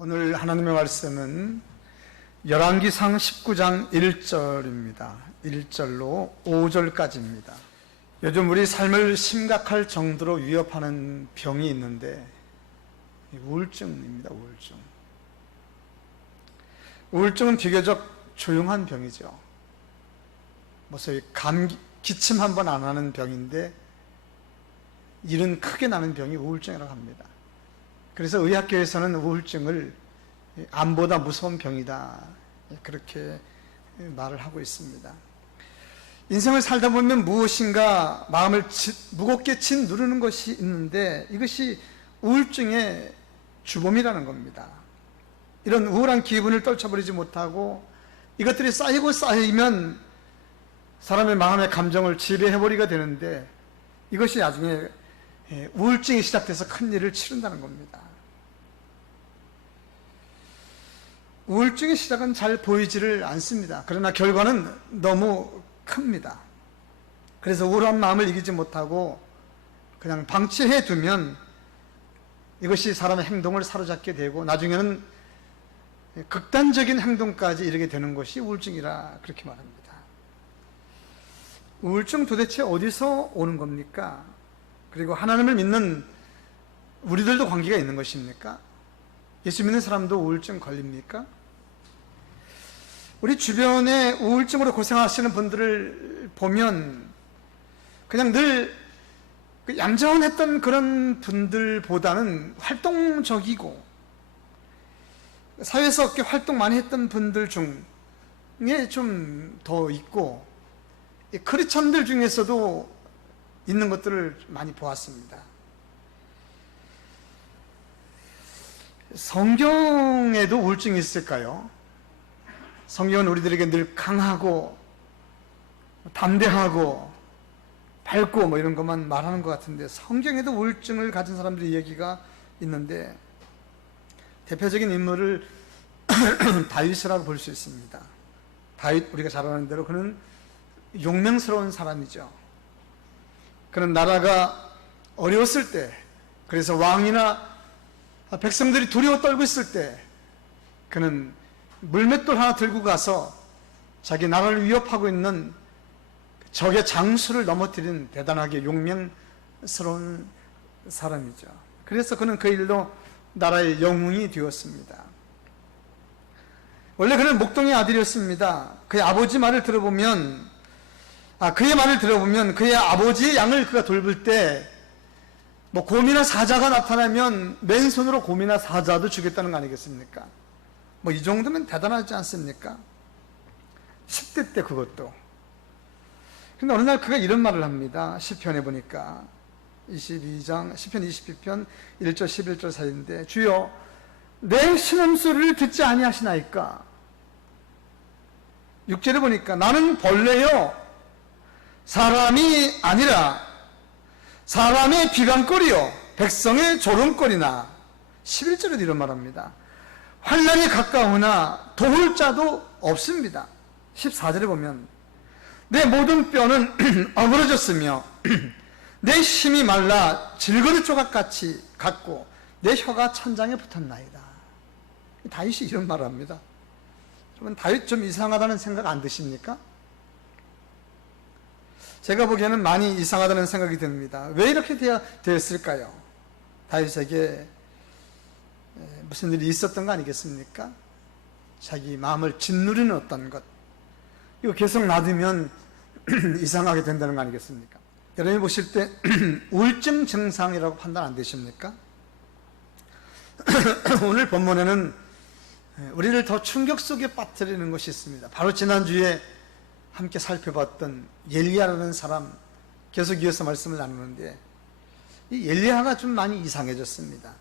오늘 하나님의 말씀은 열왕기상 19장 1절입니다. 1절로 5절까지입니다. 요즘 우리 삶을 심각할 정도로 위협하는 병이 있는데 우울증입니다. 우울증은 비교적 조용한 병이죠. 소위 기침 한 번 안 하는 병인데 일은 크게 나는 병이 우울증이라고 합니다. 그래서 의학계에서는 우울증을 암보다 무서운 병이다, 그렇게 말을 하고 있습니다. 인생을 살다 보면 무엇인가 마음을 무겁게 짓누르는 것이 있는데 이것이 우울증의 주범이라는 겁니다. 이런 우울한 기분을 떨쳐버리지 못하고 이것들이 쌓이고 쌓이면 사람의 마음의 감정을 지배해버리게 되는데 이것이 나중에 우울증이 시작돼서 큰 일을 치른다는 겁니다. 우울증의 시작은 잘 보이지를 않습니다. 그러나 결과는 너무 큽니다. 그래서 우울한 마음을 이기지 못하고 그냥 방치해 두면 이것이 사람의 행동을 사로잡게 되고 나중에는 극단적인 행동까지 이르게 되는 것이 우울증이라 그렇게 말합니다. 우울증 도대체 어디서 오는 겁니까? 그리고 하나님을 믿는 우리들도 관계가 있는 것입니까? 예수 믿는 사람도 우울증 걸립니까? 우리 주변에 우울증으로 고생하시는 분들을 보면 그냥 늘 얌전했던 그런 분들보다는 활동적이고 사회에서 활동 많이 했던 분들 중에 좀 더 있고 크리스천들 중에서도 있는 것들을 많이 보았습니다. 성경에도 우울증이 있을까요? 성경은 우리들에게 늘 강하고 담대하고 밝고 이런 것만 말하는 것 같은데 성경에도 우울증을 가진 사람들의 이야기가 있는데 대표적인 인물을 다윗이라고 볼 수 있습니다. 다윗, 우리가 잘 아는 대로 그는 용맹스러운 사람이죠. 그는 나라가 어려웠을 때, 그래서 왕이나 백성들이 두려워 떨고 있을 때 그는 물맷돌 하나 들고 가서 자기 나라를 위협하고 있는 적의 장수를 넘어뜨린 대단하게 용맹스러운 사람이죠. 그래서 그는 그 일로 나라의 영웅이 되었습니다. 원래 그는 목동의 아들이었습니다. 그의 아버지 말을 들어보면 그의 아버지의 양을 그가 돌볼 때 곰이나 사자가 나타나면 맨손으로 곰이나 사자도 죽였다는 거 아니겠습니까? 이 정도면 대단하지 않습니까? 10대 때 그것도. 근데 어느 날 그가 이런 말을 합니다. 시편에 보니까 22장, 시편 22편 1절 11절 사이인데 주여 내 신음소리를 듣지 아니하시나이까? 6절에 보니까 나는 벌레요 사람이 아니라 사람의 비방거리요 백성의 조롱거리나. 11절에도 이런 말합니다. 환난이 가까우나 도울 자도 없습니다. 14절에 보면 내 모든 뼈는 어그러졌으며 내 힘이 말라 질거리 조각같이 같고 내 혀가 천장에 붙었나이다. 다윗이 이런 말을 합니다. 여러분, 다윗 좀 이상하다는 생각 안 드십니까? 제가 보기에는 많이 이상하다는 생각이 듭니다. 왜 이렇게 되었을까요? 다윗에게 무슨 일이 있었던 거 아니겠습니까? 자기 마음을 짓누르는 어떤 것, 이거 계속 놔두면 이상하게 된다는 거 아니겠습니까? 여러분이 보실 때 우울증 증상이라고 판단 안 되십니까? 오늘 본문에는 우리를 더 충격 속에 빠뜨리는 것이 있습니다. 바로 지난주에 함께 살펴봤던 엘리야라는 사람, 계속 이어서 말씀을 나누는데 이 엘리야가 좀 많이 이상해졌습니다.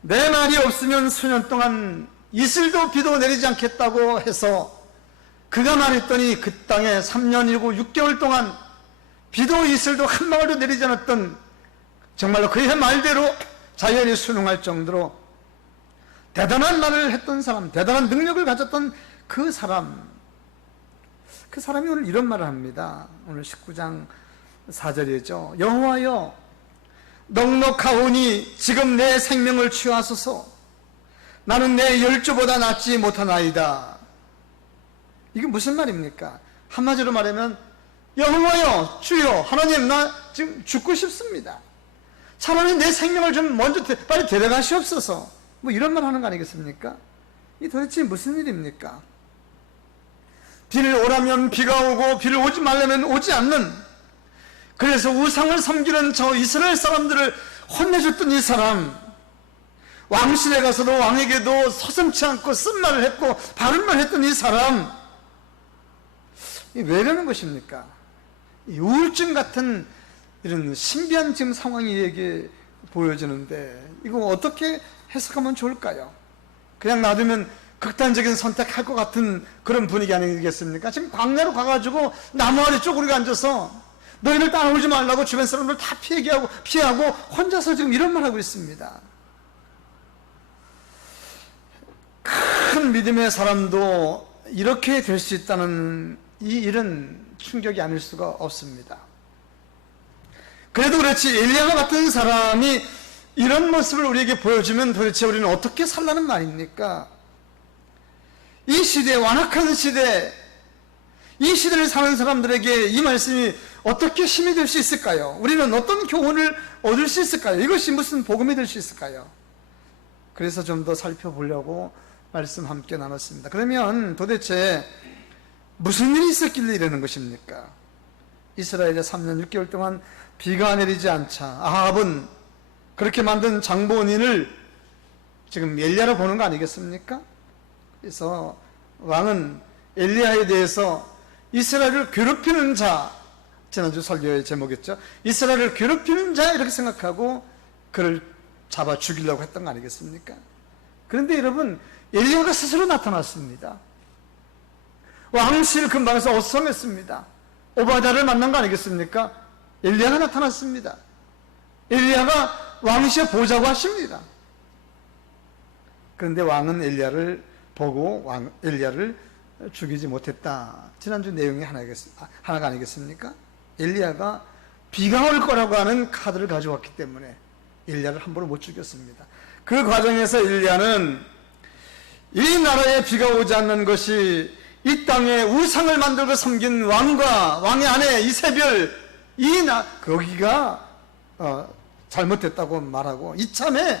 내 말이 없으면 수년 동안 이슬도 비도 내리지 않겠다고 해서 그가 말했더니 그 땅에 3년이고 6개월 동안 비도 이슬도 한 방울도 내리지 않았던, 정말로 그의 말대로 자연이 순응할 정도로 대단한 말을 했던 사람, 대단한 능력을 가졌던 그 사람이 오늘 이런 말을 합니다. 오늘 19장 4절이죠. 여호와여 넉넉하오니 지금 내 생명을 취하소서. 나는 내 열조보다 낫지 못하나이다. 이게 무슨 말입니까? 한마디로 말하면 여호와여, 주여, 하나님, 나 지금 죽고 싶습니다. 차라리 내 생명을 좀 먼저 빨리 데려가시옵소서. 뭐 이런 말 하는 거 아니겠습니까? 이 도대체 무슨 일입니까? 비를 오라면 비가 오고 비를 오지 말라면 오지 않는, 그래서 우상을 섬기는 저 이스라엘 사람들을 혼내줬던 이 사람, 왕실에 가서도 왕에게도 서슴지 않고 쓴말을 했고 바른 말 했던 이 사람, 왜 이러는 것입니까? 이 우울증 같은 이런 신비한 지금 상황이 얘기 보여지는데 이거 어떻게 해석하면 좋을까요? 그냥 놔두면 극단적인 선택할 것 같은 그런 분위기 아니겠습니까? 지금 광야로 가가지고 나무 아래 쪼그리고 앉아서 너희를 따라오지 말라고 주변 사람들 다 피하고 혼자서 지금 이런 말 하고 있습니다. 큰 믿음의 사람도 이렇게 될 수 있다는 이 일은 충격이 아닐 수가 없습니다. 그래도 그렇지 엘리야 같은 사람이 이런 모습을 우리에게 보여주면 도대체 우리는 어떻게 살라는 말입니까? 이 시대, 완악한 시대, 이 시대를 사는 사람들에게 이 말씀이 어떻게 힘이 될 수 있을까요? 우리는 어떤 교훈을 얻을 수 있을까요? 이것이 무슨 복음이 될 수 있을까요? 그래서 좀 더 살펴보려고 말씀 함께 나눴습니다. 그러면 도대체 무슨 일이 있었길래 이러는 것입니까? 이스라엘에 3년 6개월 동안 비가 내리지 않자 아합은 그렇게 만든 장본인을 지금 엘리야로 보는 거 아니겠습니까? 그래서 왕은 엘리야에 대해서 이스라엘을 괴롭히는 자, 지난주 설교의 제목이었죠. 이스라엘을 괴롭히는 자 이렇게 생각하고 그를 잡아 죽이려고 했던 거 아니겠습니까? 그런데 여러분, 엘리야가 스스로 나타났습니다. 왕실 근방에서 어성했습니다. 오바댜를 만난 거 아니겠습니까? 엘리야가 나타났습니다. 엘리야가 왕실 보자고 하십니다. 그런데 왕은 엘리야를 보고 엘리야를 죽이지 못했다. 지난주 내용이 하나가 아니겠습니까? 엘리야가 비가 올 거라고 하는 카드를 가져왔기 때문에 엘리야를 함부로 못 죽였습니다. 그 과정에서 엘리야는 이 나라에 비가 오지 않는 것이 이 땅에 우상을 만들고 섬긴 왕과 왕의 아내 이세벨 거기가 잘못됐다고 말하고, 이참에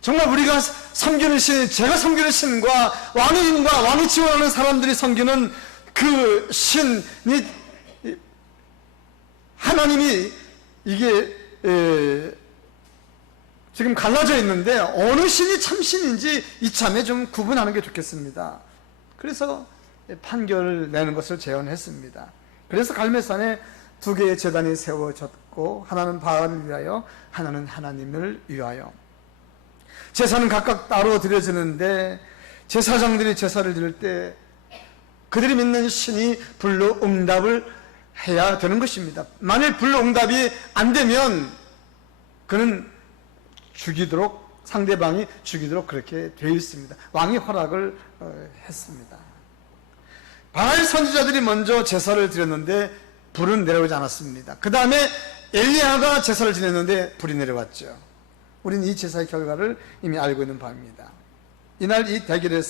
정말 우리가 섬기는 신, 제가 섬기는 신과 왕이 지원하는 사람들이 섬기는 그 신이, 하나님이 이게 지금 갈라져 있는데 어느 신이 참신인지 이참에 좀 구분하는 게 좋겠습니다. 그래서 판결을 내는 것을 제언했습니다. 그래서 갈멜산에 두 개의 제단이 세워졌고, 하나는 바알을 위하여, 하나는 하나님을 위하여. 제사는 각각 따로 드려지는데 제사장들이 제사를 드릴 때 그들이 믿는 신이 불로 응답을 해야 되는 것입니다. 만일 불로 응답이 안 되면 그는 상대방이 죽이도록 그렇게 되어 있습니다. 왕이 허락을 했습니다. 바알 선지자들이 먼저 제사를 드렸는데 불은 내려오지 않았습니다. 그 다음에 엘리야가 제사를 지냈는데 불이 내려왔죠. 우리는 이 제사의 결과를 이미 알고 있는 바입니다. 이날 이 대결에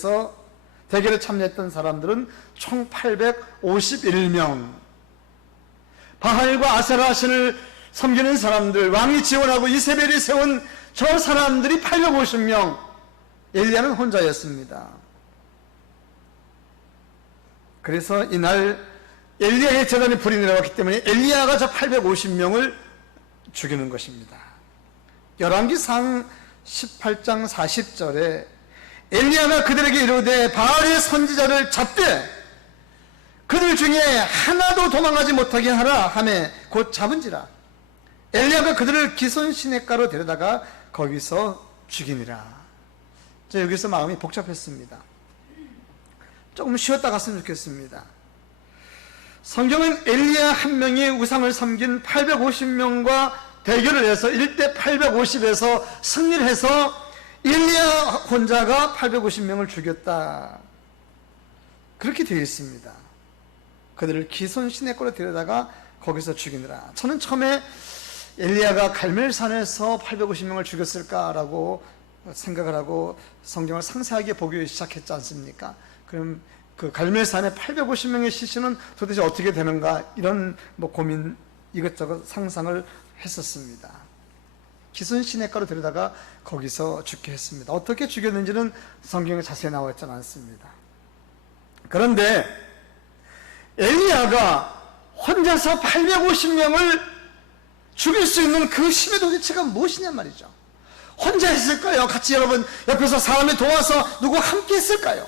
참여했던 사람들은 총 851명. 바알과 아세라 신을 섬기는 사람들, 왕이 지원하고 이세벨이 세운 저 사람들이 850명, 엘리야는 혼자였습니다. 그래서 이날 엘리야의 제단에 불이 내려왔기 때문에 엘리야가 저 850명을 죽이는 것입니다. 열왕기상 18장 40절에 엘리야가 그들에게 이르되 바알의 선지자를 잡되 그들 중에 하나도 도망하지 못하게 하라 하매 곧 잡은지라. 엘리야가 그들을 기손 시냇가로 데려다가 거기서 죽이니라. 여기서 마음이 복잡했습니다. 조금 쉬었다 갔으면 좋겠습니다. 성경은 엘리야 한 명이 우상을 섬긴 850명과 대결을 해서 1대 850에서 승리를 해서 엘리야 혼자가 850명을 죽였다, 그렇게 되어 있습니다. 그들을 기손 시냇가로 데려다가 거기서 죽이느라. 저는 처음에 엘리야가 갈멜산에서 850명을 죽였을까라고 생각을 하고 성경을 상세하게 보기 시작했지 않습니까? 그럼 그 갈멜산의 850명의 시신은 도대체 어떻게 되는가, 이런 고민 이것저것 상상을 했었습니다. 기순시내가로 데려다가 거기서 죽게 했습니다. 어떻게 죽였는지는 성경에 자세히 나와 있지 않습니다. 그런데 엘리야가 혼자서 850명을 죽일 수 있는 그 힘의 도대체가 무엇이냐 말이죠. 혼자 했을까요? 같이 여러분 옆에서 사람이 도와서 누구 함께 했을까요?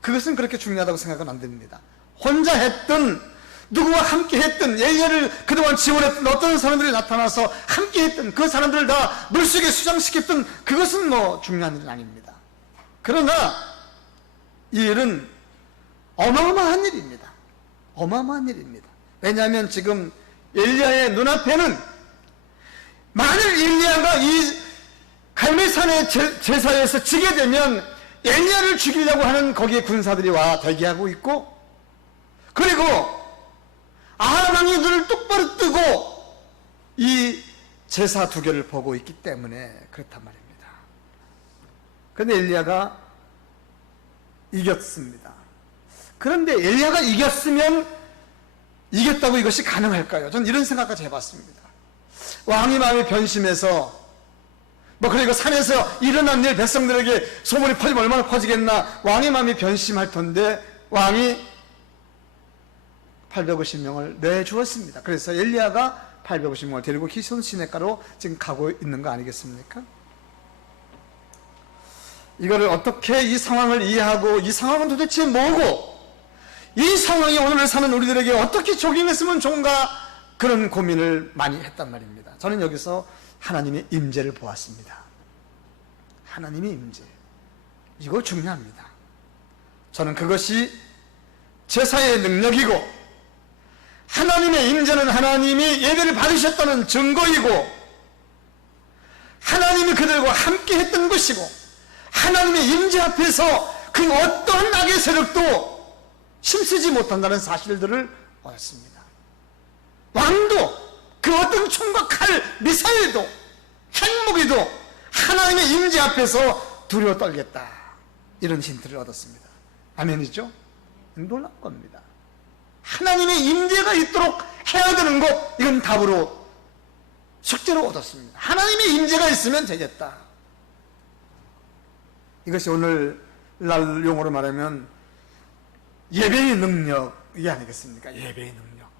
그것은 그렇게 중요하다고 생각은 안 됩니다. 혼자 했든 누구와 함께 했든, 엘리야를 그동안 지원했던 어떤 사람들이 나타나서 함께 했든, 그 사람들을 다 물속에 수장시켰든, 그것은 중요한 일은 아닙니다. 그러나 이 일은 어마어마한 일입니다. 어마어마한 일입니다. 왜냐하면 지금 엘리야의 눈앞에는, 만일 엘리야가 이 갈멜산의 제사에서 지게 되면 엘리야를 죽이려고 하는 거기에 군사들이 와 대기하고 있고, 그리고 아합 왕이 눈을 똑바로 뜨고 이 제사 두 개를 보고 있기 때문에 그렇단 말입니다. 그런데 엘리야가 이겼습니다. 그런데 엘리야가 이겼으면 이겼다고 이것이 가능할까요? 저는 이런 생각까지 해봤습니다. 왕이 마음이 변심해서 그리고 산에서 일어난 일 백성들에게 소문이 퍼지면 얼마나 퍼지겠나, 왕의 마음이 변심할 텐데 왕이 850명을 내주었습니다. 그래서 엘리야가 850명을 데리고 기손 시내가로 지금 가고 있는 거 아니겠습니까? 이거를 어떻게 이 상황을 이해하고, 이 상황은 도대체 뭐고, 이 상황이 오늘 사는 우리들에게 어떻게 적용했으면 좋은가, 그런 고민을 많이 했단 말입니다. 저는 여기서 하나님의 임재를 보았습니다. 하나님의 임재, 이거 중요합니다. 저는 그것이 제사의 능력이고, 하나님의 임재는 하나님이 예배를 받으셨다는 증거이고, 하나님이 그들과 함께 했던 것이고, 하나님의 임재 앞에서 그 어떤 악의 세력도 힘쓰지 못한다는 사실들을 보았습니다. 왕도 그 어떤 총과 칼, 미사일도, 핵무기도 하나님의 임재 앞에서 두려워 떨겠다, 이런 힌트를 얻었습니다. 아멘이죠? 놀라운 겁니다. 하나님의 임재가 있도록 해야 되는 것, 이건 답으로, 숙제로 얻었습니다. 하나님의 임재가 있으면 되겠다. 이것이 오늘날 용어로 말하면 예배의 능력이 아니겠습니까? 예배의 능력.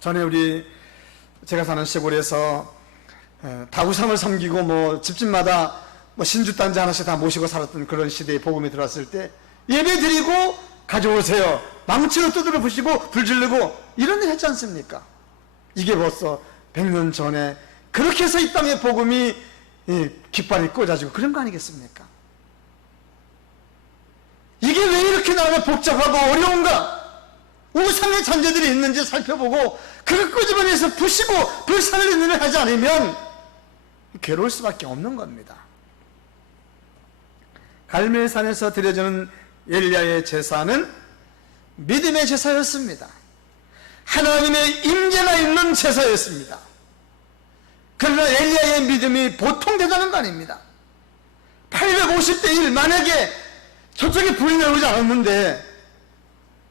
전에 제가 사는 시골에서 다 우상을 섬기고 집집마다 신주단지 하나씩 다 모시고 살았던 그런 시대에 복음이 들어왔을 때, 예배 드리고 가져오세요, 망치로 두드려 부시고 불 지르고 이런 일 했지 않습니까? 이게 벌써 100년 전에 그렇게 해서 이 땅에 복음이 깃발이 꽂아지고 그런 거 아니겠습니까? 이게 왜 이렇게 나라가 복잡하고 어려운가? 우상의 잔재들이 있는지 살펴보고 그걸 끄집어내서 부시고 불살리는 일을 하지 않으면 괴로울 수밖에 없는 겁니다. 갈멜산에서 드려지는 엘리야의 제사는 믿음의 제사였습니다. 하나님의 임재가 있는 제사였습니다. 그러나 엘리야의 믿음이 보통 대단한 거 아닙니다. 850대 1, 만약에 저쪽에 불이 내려오지 않았는데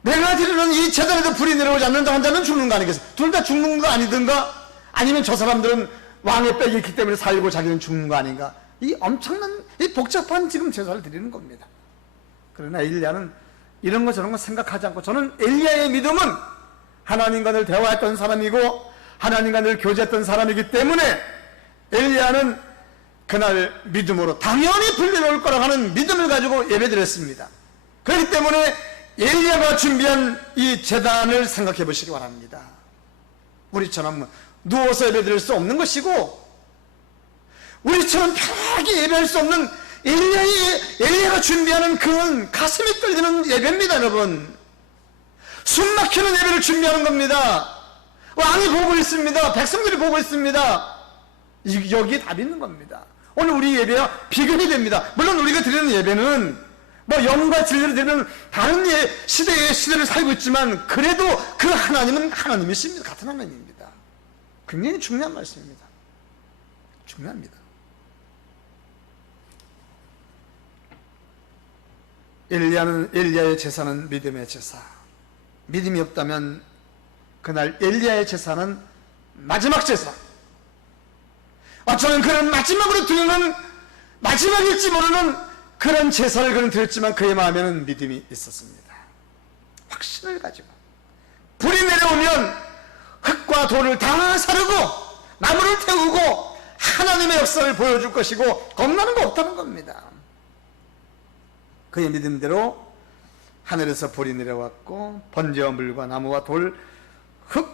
내가 드리는 이 제단에도 불이 내려오지 않는다 한다면 죽는 거 아니겠어요? 둘 다 죽는 거 아니든가, 아니면 저 사람들은 왕의 빽이 있기 때문에 살고 자기는 죽는 거 아닌가, 이 엄청난 이 복잡한 지금 제사를 드리는 겁니다. 그러나 엘리야는 이런 거 저런 거 생각하지 않고, 저는 엘리야의 믿음은 하나님과 늘 대화했던 사람이고 하나님과 늘 교제했던 사람이기 때문에 엘리야는 그날 믿음으로 당연히 불이 내려올 거라고 하는 믿음을 가지고 예배드렸습니다. 그렇기 때문에 엘리야가 준비한 이 제단을 생각해 보시기 바랍니다. 우리처럼 누워서 예배드릴 수 없는 것이고, 우리처럼 편하게 예배할 수 없는 엘리야가 준비하는 그런 가슴이 떨리는 예배입니다. 여러분, 숨 막히는 예배를 준비하는 겁니다. 왕이 보고 있습니다. 백성들이 보고 있습니다. 여기에 답이 있는 겁니다. 오늘 우리 예배와 비교이 됩니다. 물론 우리가 드리는 예배는 영과 진리를 드리는 다른 시대를 살고 있지만, 그래도 그 하나님은 하나님이십니다. 같은 하나님입니다. 굉장히 중요한 말씀입니다. 중요합니다. 엘리야의 제사는 믿음의 제사. 믿음이 없다면 그날 엘리야의 제사는 마지막 제사. 어쩌면 그는 마지막으로 드리는, 마지막일지 모르는 그런 제사를 그는 드렸지만 그의 마음에는 믿음이 있었습니다. 확신을 가지고 불이 내려오면 흙과 돌을 다 사르고 나무를 태우고 하나님의 역사를 보여줄 것이고 겁나는 거 없다는 겁니다. 그의 믿음대로 하늘에서 불이 내려왔고 번제와 물과 나무와 돌, 흙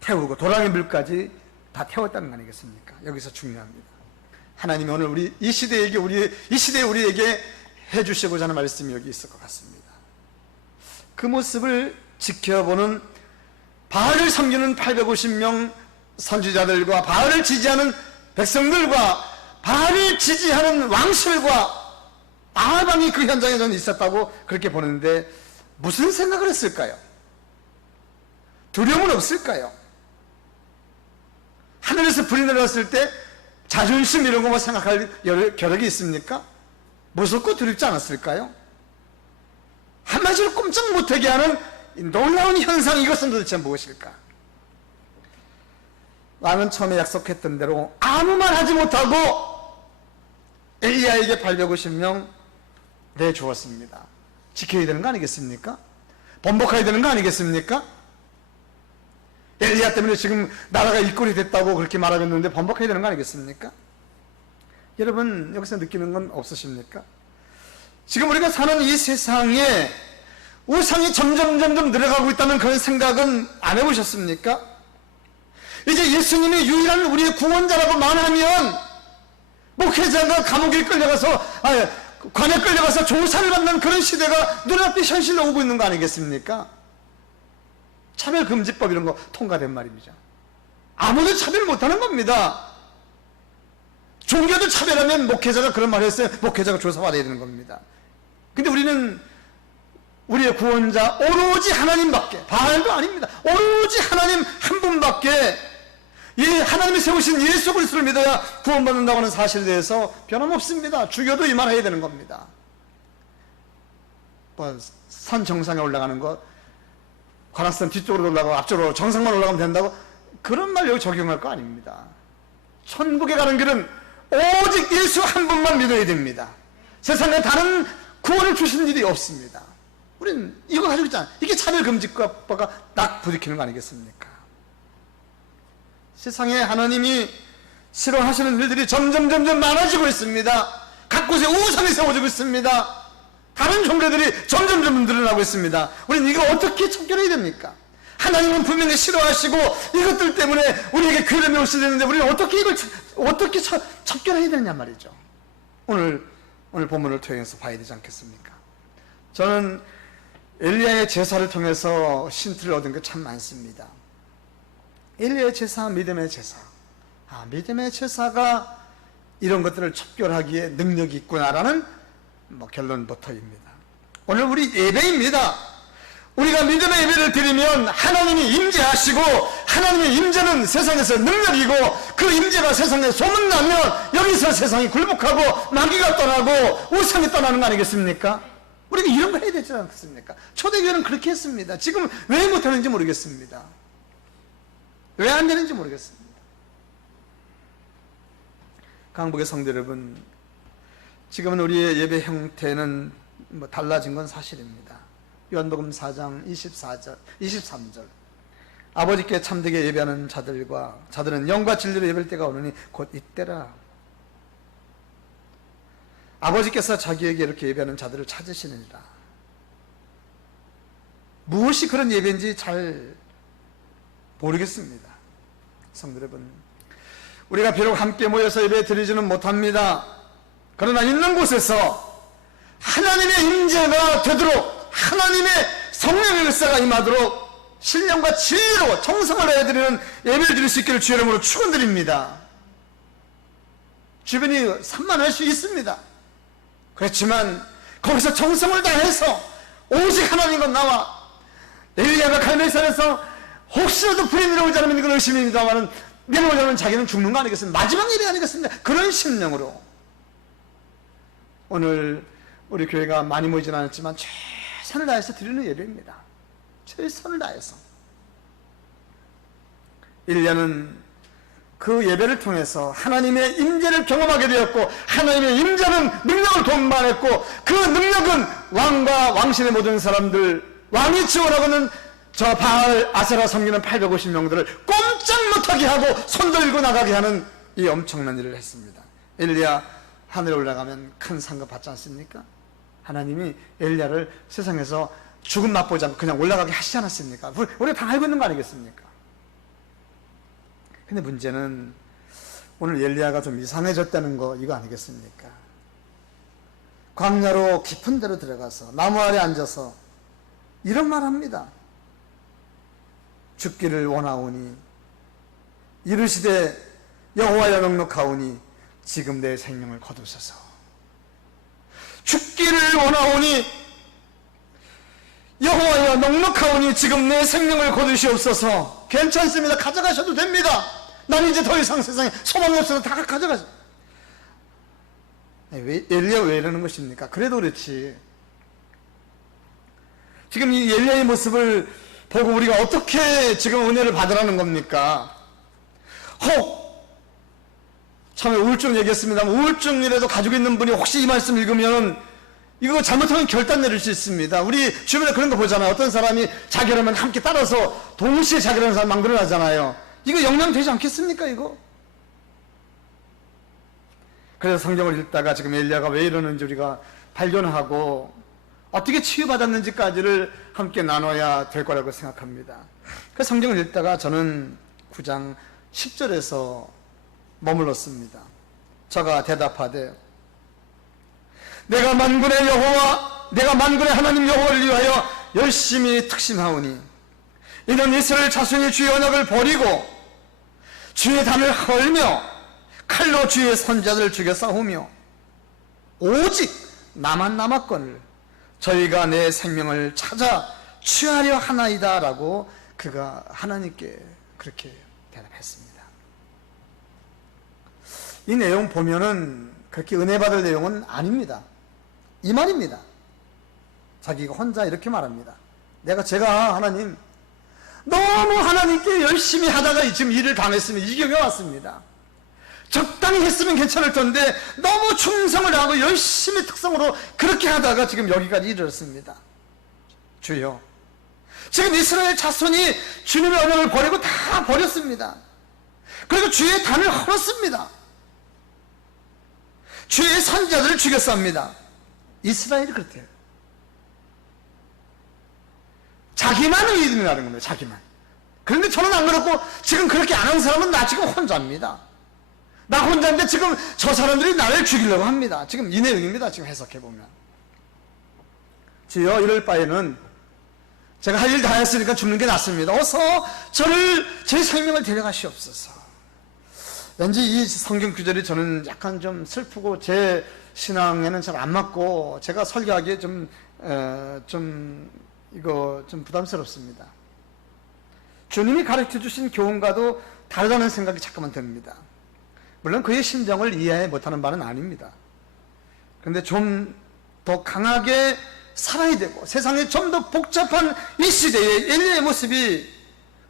태우고 도랑의 물까지 다 태웠다는 거 아니겠습니까? 여기서 중요합니다. 하나님이 오늘 이 시대에 우리에게 해주시고자 하는 말씀이 여기 있을 것 같습니다. 그 모습을 지켜보는 바알을 섬기는 850명 선지자들과 바알을 지지하는 백성들과 바알을 지지하는 왕실과 아합왕이 그 현장에 저는 있었다고 그렇게 보는데 무슨 생각을 했을까요? 두려움은 없을까요? 하늘에서 불이 내려왔을 때 자존심 이런 것만 생각할 겨력이 있습니까? 무섭고 두렵지 않았을까요? 한마디로 꼼짝 못하게 하는 놀라운 현상, 이것은 도대체 무엇일까? 왕은 처음에 약속했던 대로 아무 말 하지 못하고 엘리야에게 850명 내주었습니다. 지켜야 되는 거 아니겠습니까? 번복해야 되는 거 아니겠습니까? 엘리야 때문에 지금 나라가 일꼴이 됐다고 그렇게 말하고 있는데 번복해야 되는 거 아니겠습니까? 여러분 여기서 느끼는 건 없으십니까? 지금 우리가 사는 이 세상에 우상이 점점 늘어가고 있다는 그런 생각은 안 해보셨습니까? 이제 예수님이 유일한 우리의 구원자라고 말하면 목회자가 감옥에 끌려가서 관에 끌려가서 조사를 받는 그런 시대가 눈앞에 현실로 오고 있는 거 아니겠습니까? 차별금지법 이런 거 통과된 말입니다. 아무도 차별 못하는 겁니다. 종교도 차별하면 목회자가 그런 말을 했어요. 목회자가 조사받아야 되는 겁니다. 근데 우리는 우리의 구원자 오로지 하나님밖에, 바알도 아닙니다. 오로지 하나님 한 분밖에, 하나님이 세우신 예수 그리스도를 믿어야 구원받는다고 하는 사실에 대해서 변함없습니다. 주교도 이 말 해야 되는 겁니다. 산 정상에 올라가는 것, 관악산 뒤쪽으로 올라가고 앞쪽으로 정상만 올라가면 된다고, 그런 말 여기 적용할 거 아닙니다. 천국에 가는 길은 오직 예수 한 분만 믿어야 됩니다. 세상에 다른 구원을 주시는 일이 없습니다. 우리는 이거 가지고 있잖아요. 이게 차별금지법과 딱 부딪히는 거 아니겠습니까? 세상에 하나님이 싫어하시는 일들이 점점 많아지고 있습니다. 각곳에 우상이 세워지고 있습니다. 다른 종교들이 점점 늘어나고 있습니다. 우리는 이거 어떻게 척결해야 됩니까? 하나님은 분명히 싫어하시고 이것들 때문에 우리에게 괴로움이 올 수 있는데 우리는 어떻게 척결해야 되느냐 말이죠. 오늘 본문을 통해서 봐야 되지 않겠습니까? 저는 엘리야의 제사를 통해서 신트를 얻은 게 참 많습니다. 엘리야의 제사, 믿음의 제사. 믿음의 제사가 이런 것들을 척결하기에 능력이 있구나라는 결론부터입니다. 오늘 우리 예배입니다. 우리가 믿음의 예배를 드리면 하나님이 임재하시고, 하나님의 임재는 세상에서 능력이고, 그 임재가 세상에 소문나면 여기서 세상이 굴복하고 마귀가 떠나고 우상이 떠나는 거 아니겠습니까? 우리가 이런 거 해야 되지 않겠습니까? 초대교회는 그렇게 했습니다. 지금 왜 못하는지 모르겠습니다. 왜 안 되는지 모르겠습니다. 강북의 성도 여러분, 지금은 우리의 예배 형태는 달라진 건 사실입니다. 요한복음 4장 23절 아버지께 참되게 예배하는 자들은 영과 진리로 예배할 때가 오느니 곧 이때라. 아버지께서 자기에게 이렇게 예배하는 자들을 찾으시느니라. 무엇이 그런 예배인지 잘 모르겠습니다. 성도 여러분, 우리가 비록 함께 모여서 예배 드리지는 못합니다. 그러나 있는 곳에서 하나님의 임재가 되도록, 하나님의 성령의 역사가 임하도록 신령과 진리로 정성을 다해드리는 예배를 드릴 수 있기를 주의 이름으로 축원드립니다. 주변이 산만할 수 있습니다. 그렇지만 거기서 정성을 다해서 오직 하나님과 나와, 엘리야가 갈멜산에서 혹시라도 불이 내려오지 않으면 이건 의심입니다만 내려오지 않으면 자기는 죽는 거 아니겠습니까? 마지막 일이 아니겠습니까? 그런 심령으로 오늘 우리 교회가 많이 모이진 않았지만 최선을 다해서 드리는 예배입니다. 최선을 다해서 1년은 그 예배를 통해서 하나님의 임재를 경험하게 되었고, 하나님의 임재는 능력을 동반했고, 그 능력은 왕과 왕신의 모든 사람들, 왕이 지원하고는 저 바알 아세라 섬기는 850명들을 꼼짝 못하게 하고 손 들고 나가게 하는 이 엄청난 일을 했습니다. 엘리야 하늘에 올라가면 큰 상급 받지 않습니까? 하나님이 엘리야를 세상에서 죽음 맛보지 않고 그냥 올라가게 하시지 않았습니까? 우리가 다 알고 있는 거 아니겠습니까? 근데 문제는 오늘 엘리야가 좀 이상해졌다는 거 이거 아니겠습니까? 광야로 깊은 데로 들어가서 나무 아래 앉아서 이런 말 합니다. 죽기를 원하오니 이르시되 여호와여 넉넉하오니 지금 내 생명을 거두소서. 죽기를 원하오니 여호와여 넉넉하오니 지금 내 생명을 거두시옵소서. 괜찮습니다. 가져가셔도 됩니다. 난 이제 더 이상 세상에 소망이 없어서 다 가져가죠. 엘리야 왜 이러는 것입니까? 그래도 그렇지, 지금 이 엘리야의 모습을 보고 우리가 어떻게 지금 은혜를 받으라는 겁니까? 처음에 우울증 얘기했습니다. 우울증이라도 가지고 있는 분이 혹시 이 말씀 읽으면 이거 잘못하면 결단 내릴 수 있습니다. 우리 주변에 그런 거 보잖아요. 어떤 사람이 자결하면 함께 따라서 동시에 자결하는 사람 만들어나잖아요. 이거 영향되지 않겠습니까, 이거? 그래서 성경을 읽다가 지금 엘리야가 왜 이러는지 우리가 발견하고 어떻게 치유받았는지까지를 함께 나눠야 될 거라고 생각합니다. 그 성경을 읽다가 저는 9장 10절에서 머물렀습니다. 저가 대답하되 내가 만군의 하나님 여호와를 위하여 열심히 특심하오니 이는 이스라엘 자손이 주의 언약을 버리고 주의 단을 헐며 칼로 주의 선자들을 죽여 싸우며 오직 나만 남았거늘 저희가 내 생명을 찾아 취하려 하나이다 라고 그가 하나님께 그렇게 대답했습니다. 이 내용 보면은 그렇게 은혜 받을 내용은 아닙니다. 이 말입니다. 자기가 혼자 이렇게 말합니다. 제가 하나님 너무 하나님께 열심히 하다가 지금 일을 당했으면 이 격에 왔습니다. 적당히 했으면 괜찮을 텐데 너무 충성을 하고 열심히 특성으로 그렇게 하다가 지금 여기까지 이르렀습니다. 주여, 지금 이스라엘 자손이 주님의 언약을 버리고 다 버렸습니다. 그리고 주의 단을 헐었습니다. 주의 선자들을 죽였습니다. 이스라엘이 그렇대요. 자기만을 믿음이라는 겁니다. 자기만. 그런데 저는 안 그렇고 지금 그렇게 안 한 사람은 나 지금 혼자입니다. 나 혼자인데 지금 저 사람들이 나를 죽이려고 합니다. 지금 이 내용입니다. 지금 해석해보면. 주여, 이럴 바에는 제가 할 일 다 했으니까 죽는 게 낫습니다. 어서 제 생명을 데려가시옵소서. 왠지 이 성경 구절이 저는 약간 좀 슬프고 제 신앙에는 잘 안 맞고 제가 설교하기에 좀 부담스럽습니다. 주님이 가르쳐 주신 교훈과도 다르다는 생각이 잠깐만 듭니다. 물론 그의 심정을 이해 못하는 바는 아닙니다. 그런데 좀 더 강하게 살아야 되고 세상에 좀 더 복잡한 이 시대에 엘리야의 모습이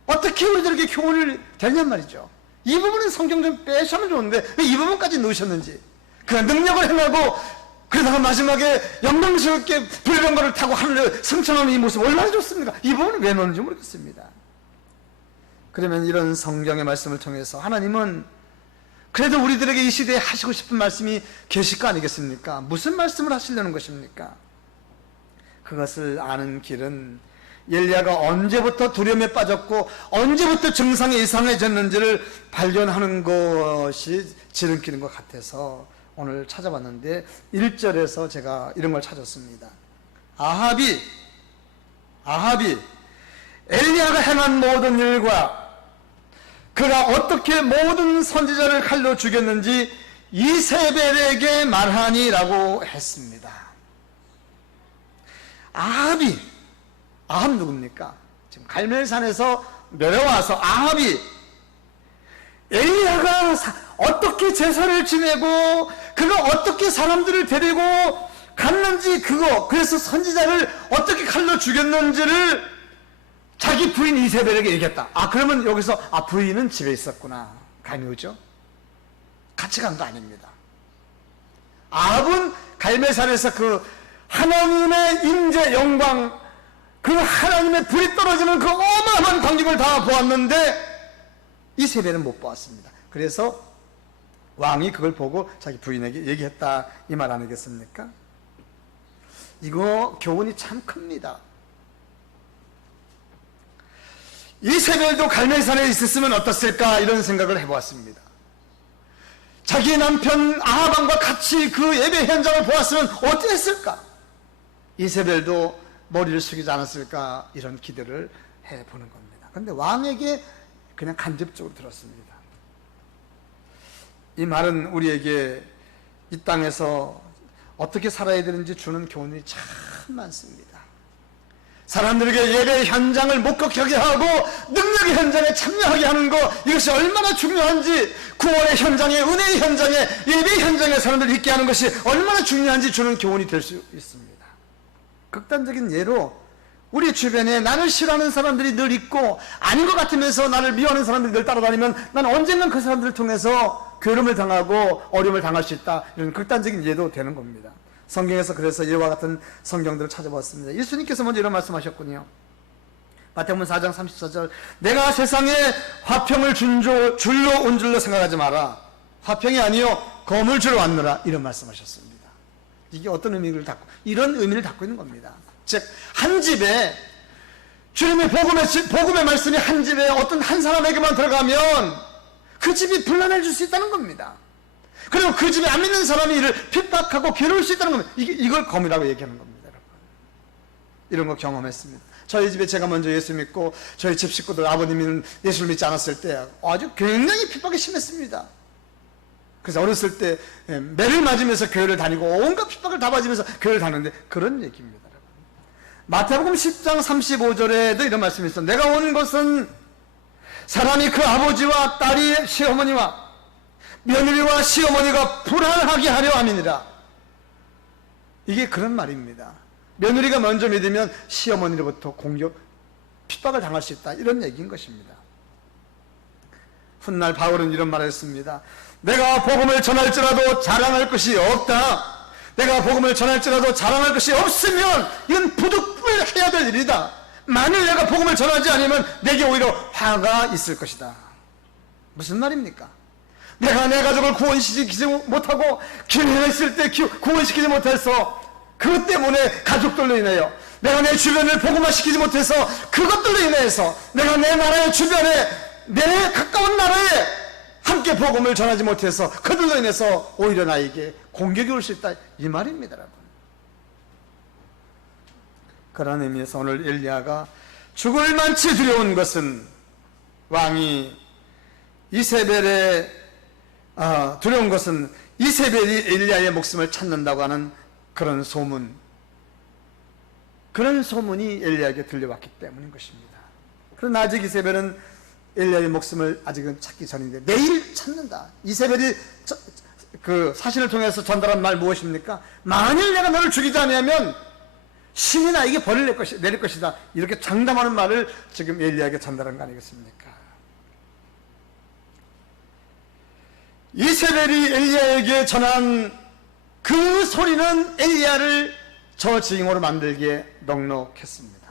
어떻게 우리들에게 교훈을 되냔 말이죠. 이 부분은 성경 좀 빼셔면 좋은데 왜 이 부분까지 넣으셨는지, 그 능력을 행하고 그러다가 마지막에 영광스럽게 불병거를 타고 하늘을 승천하는 이 모습 얼마나 좋습니까? 이 부분을 왜 넣는지 모르겠습니다. 그러면 이런 성경의 말씀을 통해서 하나님은 그래도 우리들에게 이 시대에 하시고 싶은 말씀이 계실 거 아니겠습니까? 무슨 말씀을 하시려는 것입니까? 그것을 아는 길은 엘리야가 언제부터 두려움에 빠졌고 언제부터 증상이 이상해졌는지를 발견하는 것이 지름길인 것 같아서 오늘 찾아봤는데 1절에서 제가 이런 걸 찾았습니다. 아합이 엘리야가 행한 모든 일과 그가 어떻게 모든 선지자를 칼로 죽였는지 이세벨에게 말하니라고 했습니다. 아합 누굽니까? 지금 갈멜산에서 내려와서 아합이 엘리야가 어떻게 제사를 지내고 그가 어떻게 사람들을 데리고 갔는지 그래서 선지자를 어떻게 칼로 죽였는지를 자기 부인 이세벨에게 얘기했다. 그러면 여기서 부인은 집에 있었구나. 감이 오죠? 같이 간 거 아닙니다. 아합은 갈멜산에서 그 하나님의 임재 영광, 그 하나님의 불이 떨어지는 그 어마어마한 광경을 다 보았는데 이세벨은 못 보았습니다. 그래서 왕이 그걸 보고 자기 부인에게 얘기했다, 이 말 아니겠습니까? 이거 교훈이 참 큽니다. 이세벨도 갈멜산에 있었으면 어떻을까, 이런 생각을 해보았습니다. 자기 남편 아합 왕과 같이 그 예배 현장을 보았으면 어땠을까? 이세벨도 머리를 숙이지 않았을까, 이런 기대를 해보는 겁니다. 그런데 왕에게 그냥 간접적으로 들었습니다. 이 말은 우리에게 이 땅에서 어떻게 살아야 되는지 주는 교훈이 참 많습니다. 사람들에게 예배 현장을 목격하게 하고 능력의 현장에 참여하게 하는 것, 이것이 얼마나 중요한지, 구원의 현장에, 은혜의 현장에, 예배 현장에 사람들을 있게 하는 것이 얼마나 중요한지 주는 교훈이 될 수 있습니다. 극단적인 예로 우리 주변에 나를 싫어하는 사람들이 늘 있고 아닌 것 같으면서 나를 미워하는 사람들이 늘 따라다니면 난 언젠간 그 사람들을 통해서 괴로움을 당하고 어려움을 당할 수 있다, 이런 극단적인 예도 되는 겁니다. 성경에서 그래서 이와 같은 성경들을 찾아봤습니다. 예수님께서 먼저 이런 말씀하셨군요. 마태복음 4장 34절, 내가 세상에 화평을 줄로 온 줄로 생각하지 마라. 화평이 아니요 검을 주러 왔노라, 이런 말씀하셨습니다. 이게 어떤 의미를 갖고, 이런 의미를 갖고 있는 겁니다. 즉, 한 집에 주님의 복음의 말씀이 한 집에 어떤 한 사람에게만 들어가면 그 집이 불난해질 수 있다는 겁니다. 그리고 그 집에 안 믿는 사람이 이를 핍박하고 괴로울 수 있다는 겁니다. 이걸 검이라고 얘기하는 겁니다, 여러분. 이런 거 경험했습니다. 저희 집에 제가 먼저 예수 믿고 저희 집 식구들, 아버님은 예수를 믿지 않았을 때 아주 굉장히 핍박이 심했습니다. 그래서 어렸을 때 매를 맞으면서 교회를 다니고 온갖 핍박을 다 맞으면서 교회를 다니는데, 그런 얘기입니다, 여러분. 마태복음 10장 35절에도 이런 말씀이 있어요. 내가 온 것은 사람이 그 아버지와 딸이 시어머니와 며느리와 시어머니가 불안하게 하려 함이니라. 이게 그런 말입니다. 며느리가 먼저 믿으면 시어머니로부터 공격, 핍박을 당할 수 있다, 이런 얘기인 것입니다. 훗날 바울은 이런 말을 했습니다. 내가 복음을 전할지라도 자랑할 것이 없다. 내가 복음을 전할지라도 자랑할 것이 없으면 이건 부득불해야 될 일이다. 만일 내가 복음을 전하지 않으면 내게 오히려 화가 있을 것이다. 무슨 말입니까? 내가 내 가족을 구원시키지 못하고 기회가 있을 때 구원시키지 못해서 그것 때문에 가족들로 인하여, 내가 내 주변을 복음화시키지 못해서 그것들로 인해서 내가 내 나라의 주변에, 내 가까운 나라에 함께 복음을 전하지 못해서 그들로 인해서 오히려 나에게 공격이 올 수 있다, 이 말입니다, 여러분. 그런 의미에서 오늘 엘리야가 죽을 만치 두려운 것은 왕이 이세벨의 두려운 것은 이세벨이 엘리야의 목숨을 찾는다고 하는 그런 소문이 엘리야에게 들려왔기 때문인 것입니다. 그러나 아직 이세벨은 엘리야의 목숨을 아직은 찾기 전인데 내일 찾는다. 이세벨이 그 사신을 통해서 전달한 말 무엇입니까? 만일 내가 너를 죽이지 않으면 신이 나에게 벌을 내릴 것이다, 이렇게 장담하는 말을 지금 엘리야에게 전달한 거 아니겠습니까? 이세벨이 엘리야에게 전한 그 소리는 엘리야를 저 징후로 만들기에 넉넉했습니다.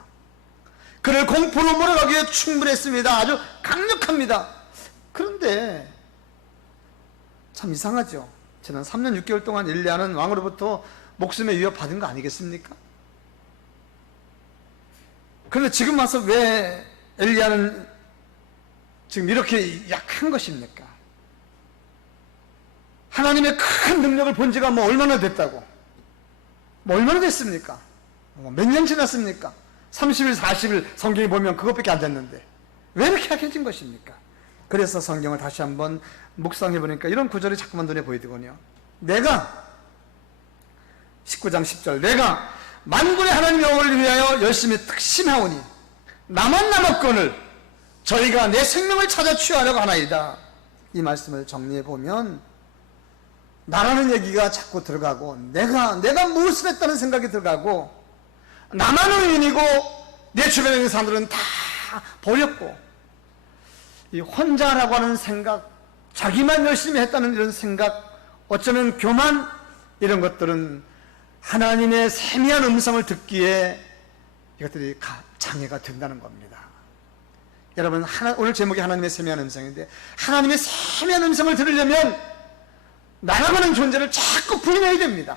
그를 공포로 몰아가기에 충분했습니다. 아주 강력합니다. 그런데 참 이상하죠. 지난 3년 6개월 동안 엘리야는 왕으로부터 목숨의 위협 받은 거 아니겠습니까? 그런데 지금 와서 왜 엘리야는 지금 이렇게 약한 것입니까? 하나님의 큰 능력을 본 지가 얼마나 됐다고? 얼마나 됐습니까? 몇 년 지났습니까? 30일, 40일 성경에 보면 그것밖에 안 됐는데 왜 이렇게 약해진 것입니까? 그래서 성경을 다시 한번 묵상해 보니까 이런 구절이 자꾸만 눈에 보이더군요. 내가 19장 10절, 내가 만군의 하나님 여호와를 위하여 열심히 특심하오니 나만 남았거늘 저희가 내 생명을 찾아 취하려고 하나이다. 이 말씀을 정리해 보면 나라는 얘기가 자꾸 들어가고 내가 무엇을 했다는 생각이 들어가고 나만 의인이고 내 주변에 있는 사람들은 다 버렸고 이 혼자라고 하는 생각, 자기만 열심히 했다는 이런 생각, 어쩌면 교만, 이런 것들은 하나님의 세미한 음성을 듣기에 이것들이 장애가 된다는 겁니다. 여러분, 오늘 제목이 하나님의 세미한 음성인데, 하나님의 세미한 음성을 들으려면 나라고 하는 존재를 자꾸 부인해야 됩니다.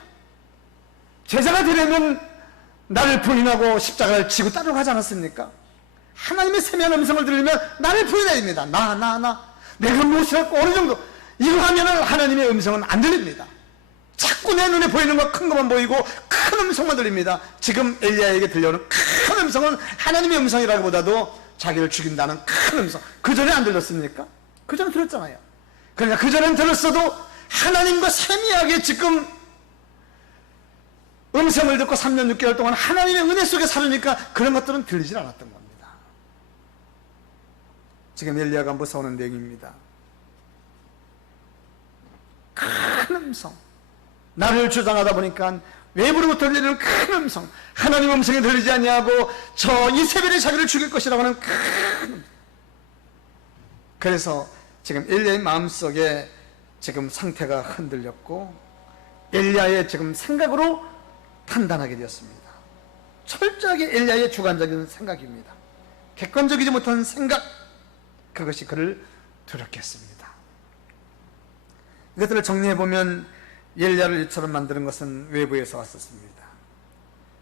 제자가 되려면 나를 부인하고 십자가를 지고 따라가지 않았습니까? 하나님의 세미한 음성을 들으려면 나를 부인해야 됩니다. 내가 무엇을 했고 어느 정도, 이거 하면은 하나님의 음성은 안 들립니다. 자꾸 내 눈에 보이는 거 큰 것만 보이고 큰 음성만 들립니다. 지금 엘리야에게 들려오는 큰 음성은 하나님의 음성이라기보다도 자기를 죽인다는 큰 음성. 그전에 안 들렸습니까? 그전에 들었잖아요. 그러니까 그전엔 들었어도 하나님과 세미하게 지금 음성을 듣고 3년 6개월 동안 하나님의 은혜 속에 살으니까 그런 것들은 들리질 않았던 겁니다. 지금 엘리야가 무서워하는 내용입니다. 큰 음성, 나를 주장하다 보니까 외부로부터 들리는 큰 음성, 하나님 음성이 들리지 아니하고 저 이세벨이 자기를 죽일 것이라고 하는 큰 음성. 그래서 지금 엘리야의 마음속에 지금 상태가 흔들렸고 엘리야의 지금 생각으로 판단하게 되었습니다. 철저하게 엘리야의 주관적인 생각입니다. 객관적이지 못한 생각, 그것이 그를 두렵게 했습니다. 이것들을 정리해보면 엘리야를 이처럼 만드는 것은 외부에서 왔었습니다.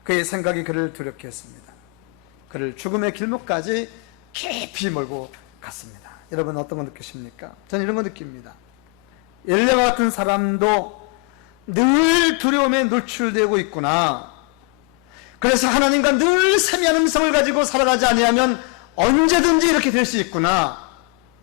그의 생각이 그를 두렵게 했습니다. 그를 죽음의 길목까지 깊이 몰고 갔습니다. 여러분 어떤 거 느끼십니까? 저는 이런 거 느낍니다. 엘리야 같은 사람도 늘 두려움에 노출되고 있구나. 그래서 하나님과 늘 세미한 음성을 가지고 살아가지 아니하면 언제든지 이렇게 될 수 있구나.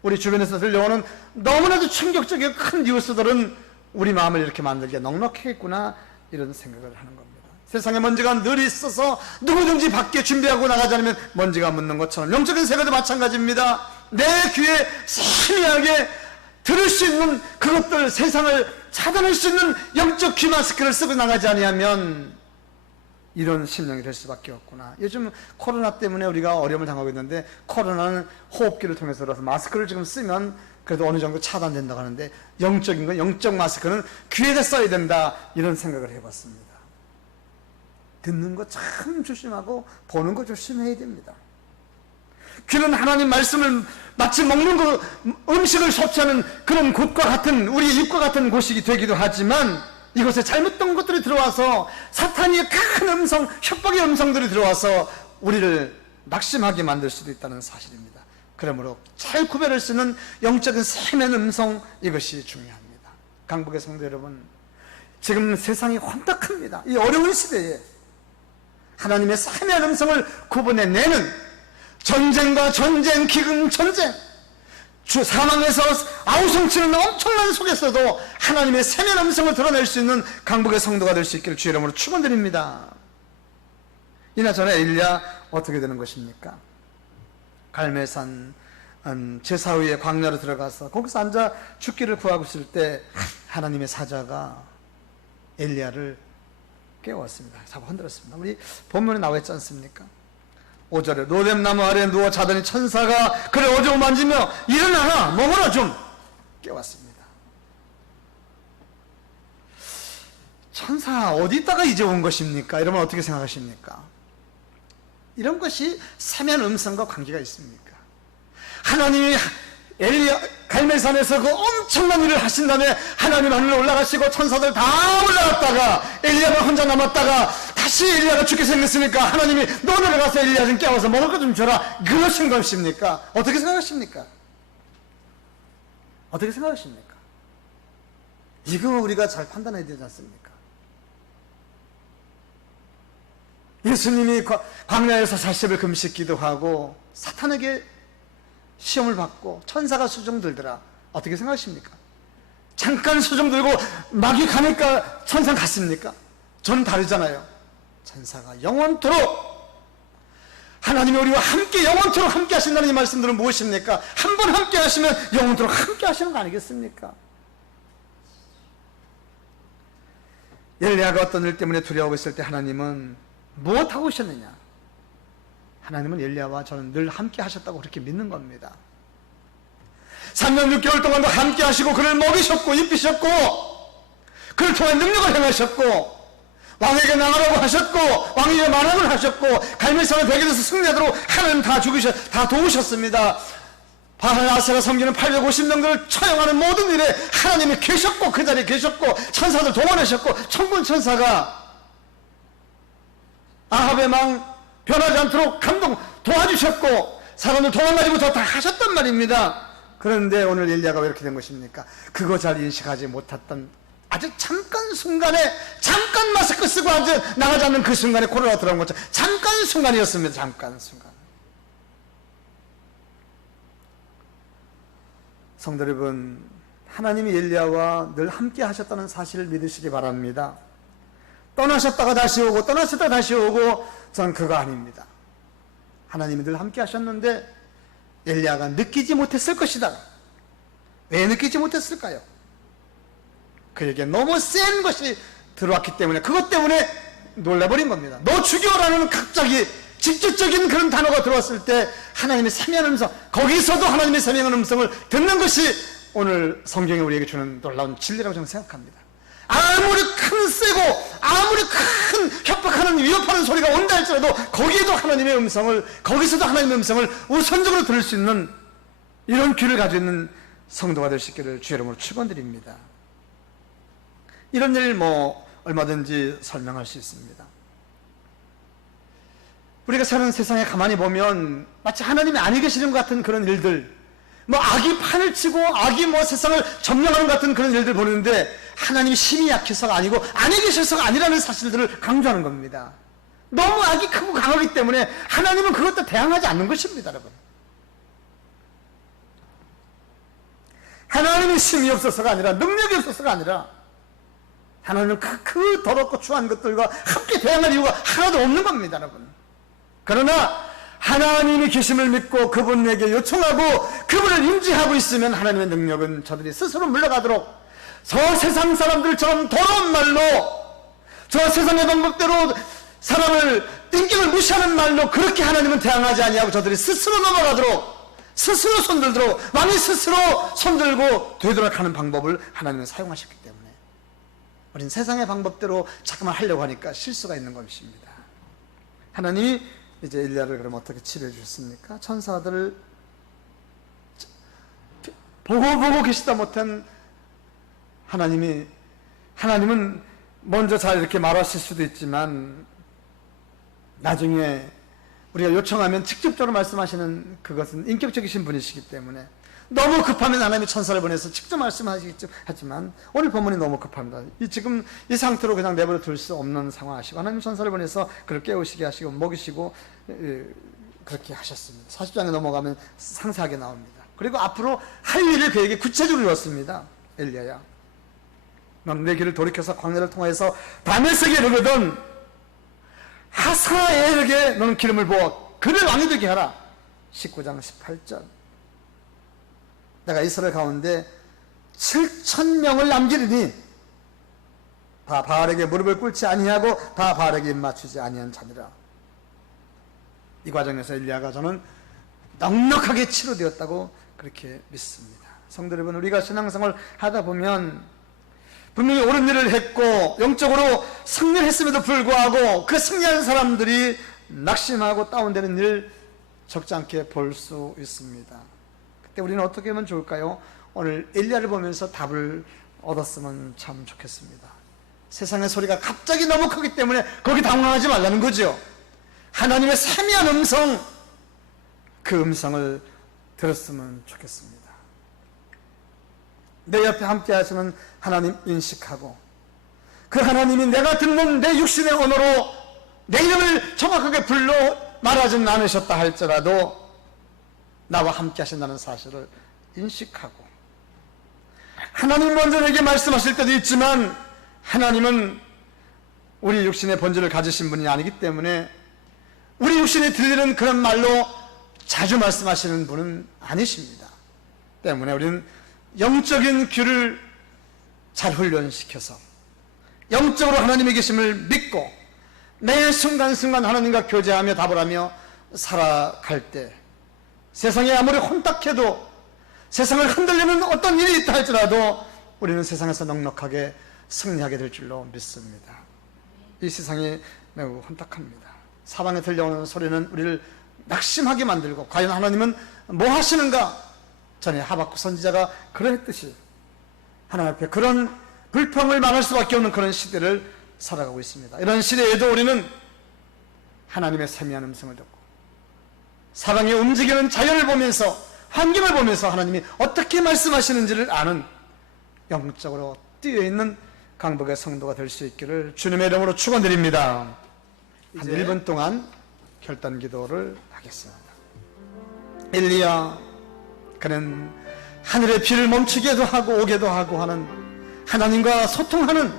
우리 주변에서 들려오는 너무나도 충격적이고 큰 뉴스들은 우리 마음을 이렇게 만들기에 넉넉했구나, 이런 생각을 하는 겁니다. 세상에 먼지가 늘 있어서 누구든지 밖에 준비하고 나가지 않으면 먼지가 묻는 것처럼 영적인 세계도 마찬가지입니다. 내 귀에 세미하게 들을 수 있는 그것들, 세상을 차단할 수 있는 영적 귀 마스크를 쓰고 나가지 아니하면 이런 심령이 될 수밖에 없구나. 요즘 코로나 때문에 우리가 어려움을 당하고 있는데, 코로나는 호흡기를 통해서 들어서 마스크를 지금 쓰면 그래도 어느 정도 차단된다고 하는데, 영적인 건, 영적 마스크는 귀에다 써야 된다, 이런 생각을 해봤습니다. 듣는 거 참 조심하고 보는 거 조심해야 됩니다. 귀는 하나님 말씀을 마치 먹는 거, 음식을 섭취하는 그런 곳과 같은, 우리 입과 같은 곳이 되기도 하지만, 이곳에 잘못된 것들이 들어와서 사탄의 큰 음성, 협박의 음성들이 들어와서 우리를 낙심하게 만들 수도 있다는 사실입니다. 그러므로 잘 구별할 수 있는 영적인 세미한 음성, 이것이 중요합니다. 강북의 성도 여러분, 지금 세상이 혼탁합니다. 이 어려운 시대에 하나님의 세미한 음성을 구분해내는, 전쟁과 전쟁, 기근 전쟁, 사망에서 아우성치는 엄청난 속에서도 하나님의 세미한 음성을 드러낼 수 있는 강북의 성도가 될 수 있기를 주의 이름으로 축원드립니다. 이나저나 엘리야 어떻게 되는 것입니까? 갈멜산 제사 후에 광야로 들어가서 거기서 앉아 죽기를 구하고 있을 때 하나님의 사자가 엘리야를 깨웠습니다. 잡아 흔들었습니다. 우리 본문에 나와 있지 않습니까? 5절에 로뎀나무 아래에 누워 자더니 천사가 그를 어지러 만지며 일어나라, 먹어라 좀, 깨웠습니다. 천사 어디다가 이제 온 것입니까? 여러분 어떻게 생각하십니까? 이런 것이 세미한 음성과 관계가 있습니까? 하나님이 엘리야 갈멜산에서 그 엄청난 일을 하신 다음에 하나님 하늘로 올라가시고 천사들 다 올라갔다가 엘리야가 혼자 남았다가 다시 엘리야가 죽게 생겼으니까 하나님이 너 내려가서 엘리야 좀 깨워서 먹을 것 좀 줘라, 그러신 것입니까? 어떻게 생각하십니까? 어떻게 생각하십니까? 이거 우리가 잘 판단해야 되지 않습니까? 예수님이 광야에서 40일 금식 기도하고 사탄에게 시험을 받고 천사가 수종 들더라. 어떻게 생각하십니까? 잠깐 수종 들고 막이 가니까 천사는 갔습니까? 저는 다르잖아요. 천사가 영원토록, 하나님이 우리와 함께 영원토록 함께 하신다는 이 말씀들은 무엇입니까? 한 번 함께 하시면 영원토록 함께 하시는 거 아니겠습니까? 엘리야가 어떤 일 때문에 두려워하고 있을 때 하나님은 무엇하고 있었느냐? 하나님은 엘리야와 저는 늘 함께 하셨다고 그렇게 믿는 겁니다. 3년 6개월 동안도 함께 하시고 그를 먹이셨고 입히셨고 그를 통해 능력을 행하셨고 왕에게 나가라고 하셨고 왕에게 만함을 하셨고 갈멜산을 베개에서 승리하도록 하나님 다 도우셨습니다. 바알 아세라 섬기는 850명들을 처형하는 모든 일에 하나님이 계셨고 그 자리에 계셨고 천사들 동원하셨고 천군 천사가 아합의 망 변하지 않도록 도와주셨고 사람을 도망가지 못하고 다 하셨단 말입니다. 그런데 오늘 엘리야가 왜 이렇게 된 것입니까? 그거 잘 인식하지 못했던 아주 잠깐 순간에 잠깐 마스크 쓰고 나가지 않는 그 순간에 코로나 들어온 것처럼 잠깐 순간이었습니다. 잠깐 순간. 성도 여러분, 하나님이 엘리야와 늘 함께 하셨다는 사실을 믿으시기 바랍니다. 떠나셨다가 다시 오고 떠나셨다가 다시 오고 저는 그거 아닙니다. 하나님이 늘 함께 하셨는데 엘리야가 느끼지 못했을 것이다. 왜 느끼지 못했을까요? 그에게 너무 센 것이 들어왔기 때문에 그것 때문에 놀라버린 겁니다. 너 죽여라는 갑자기 직접적인 그런 단어가 들어왔을 때 하나님의 세미한 음성, 거기서도 하나님의 세미한 음성을 듣는 것이 오늘 성경이 우리에게 주는 놀라운 진리라고 저는 생각합니다. 아무리 큰 세고 아무리 큰 협박하는 위협하는 소리가 온다 할지라도 거기에도 하나님의 음성을, 거기서도 하나님의 음성을 우선적으로 들을 수 있는 이런 귀를 가지고 있는 성도가 될 수 있기를 주의 이름으로 축원드립니다. 이런 일 얼마든지 설명할 수 있습니다. 우리가 사는 세상에 가만히 보면 마치 하나님이 아니 계시는 것 같은 그런 일들, 악이 판을 치고 악이 세상을 점령하는 것 같은 그런 일들 보는데 하나님이 힘이 약해서가 아니고 안에 계셔서가 아니라는 사실들을 강조하는 겁니다. 너무 악이 크고 강하기 때문에 하나님은 그것도 대항하지 않는 것입니다, 여러분. 하나님의 힘이 없어서가 아니라 능력이 없어서가 아니라 하나님은 그 더럽고 추한 것들과 함께 대항할 이유가 하나도 없는 겁니다, 여러분. 그러나 하나님의 계심을 믿고 그분에게 요청하고 그분을 인지하고 있으면 하나님의 능력은 저들이 스스로 물러가도록 저 세상 사람들처럼 더러운 말로 저 세상의 방법대로 사람을 인격을 무시하는 말로 그렇게 하나님은 대항하지 아니하고 저들이 스스로 넘어가도록 스스로 손들도록 왕이 스스로 손들고 되도록 하는 방법을 하나님은 사용하셨기 때문에 우리는 세상의 방법대로 자꾸만 하려고 하니까 실수가 있는 것입니다. 하나님이 이제 엘리야를 그럼 어떻게 치료해 주셨습니까? 천사들을 보고 계시다 못한 하나님은 먼저 잘 이렇게 말하실 수도 있지만 나중에 우리가 요청하면 직접적으로 말씀하시는 그것은 인격적이신 분이시기 때문에 너무 급하면 하나님이 천사를 보내서 직접 말씀하시겠죠. 하지만 오늘 본문이 너무 급합니다. 지금 이 상태로 그냥 내버려 둘 수 없는 상황이시고 하나님 천사를 보내서 그를 깨우시게 하시고 먹이시고 그렇게 하셨습니다. 40장에 넘어가면 상세하게 나옵니다. 그리고 앞으로 할 일을 그에게 구체적으로 이뤘습니다. 엘리야야, 넌 내 길을 돌이켜서 광야를 통해서 다메섹에 이르거든 하사엘에게 너는 기름을 부어 그를 왕이 되게 하라. 19장 18절. 내가 이스라엘 가운데 7,000명을 남기리니 다 바알에게 무릎을 꿇지 아니하고 다 바알에게 입 맞추지 아니한 자니라. 이 과정에서 엘리야가 저는 넉넉하게 치료되었다고 그렇게 믿습니다. 성도 여러분, 우리가 신앙생활을 하다 보면 분명히 옳은 일을 했고 영적으로 승리를 했음에도 불구하고 그 승리하는 사람들이 낙심하고 다운되는 일 적지 않게 볼 수 있습니다. 그때 우리는 어떻게 하면 좋을까요? 오늘 엘리야를 보면서 답을 얻었으면 참 좋겠습니다. 세상의 소리가 갑자기 너무 크기 때문에 거기 당황하지 말라는 거죠. 하나님의 세미한 음성, 그 음성을 들었으면 좋겠습니다. 내 옆에 함께 하시는 하나님 인식하고 그 하나님이 내가 듣는 내 육신의 언어로 내 이름을 정확하게 불러 말하진 않으셨다 할지라도 나와 함께 하신다는 사실을 인식하고 하나님 먼저 내게 말씀하실 때도 있지만 하나님은 우리 육신의 본질을 가지신 분이 아니기 때문에 우리 육신이 들리는 그런 말로 자주 말씀하시는 분은 아니십니다. 때문에 우리는 영적인 귀를 잘 훈련시켜서 영적으로 하나님의 계심을 믿고 매 순간순간 하나님과 교제하며 답을 하며 살아갈 때 세상이 아무리 혼탁해도 세상을 흔들리는 어떤 일이 있다 할지라도 우리는 세상에서 넉넉하게 승리하게 될 줄로 믿습니다. 이 세상이 매우 혼탁합니다. 사방에 들려오는 소리는 우리를 낙심하게 만들고 과연 하나님은 뭐 하시는가? 전에 하박국 선지자가 그랬듯이 하나님 앞에 그런 불평을 말할 수밖에 없는 그런 시대를 살아가고 있습니다. 이런 시대에도 우리는 하나님의 세미한 음성을 듣고 사방에 움직이는 자연을 보면서 환경을 보면서 하나님이 어떻게 말씀하시는지를 아는 영적으로 뛰어있는 강복의 성도가 될 수 있기를 주님의 이름으로 축원드립니다. 한 1분 동안 결단 기도를 하겠습니다. 엘리야, 그는 하늘의 비를 멈추게도 하고 오게도 하고 하는 하나님과 소통하는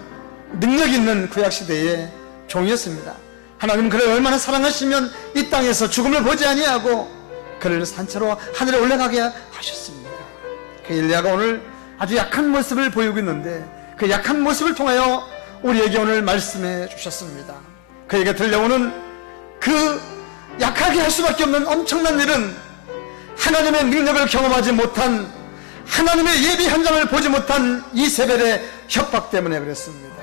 능력 있는 구약시대의 종이었습니다. 하나님 그를 얼마나 사랑하시면 이 땅에서 죽음을 보지 아니하고 그를 산채로 하늘에 올라가게 하셨습니다. 그 엘리야가 오늘 아주 약한 모습을 보이고 있는데 그 약한 모습을 통하여 우리에게 오늘 말씀해 주셨습니다. 그에게 들려오는 그 약하게 할 수밖에 없는 엄청난 일은 하나님의 능력을 경험하지 못한, 하나님의 예비 현장을 보지 못한 이세벨의 협박 때문에 그랬습니다.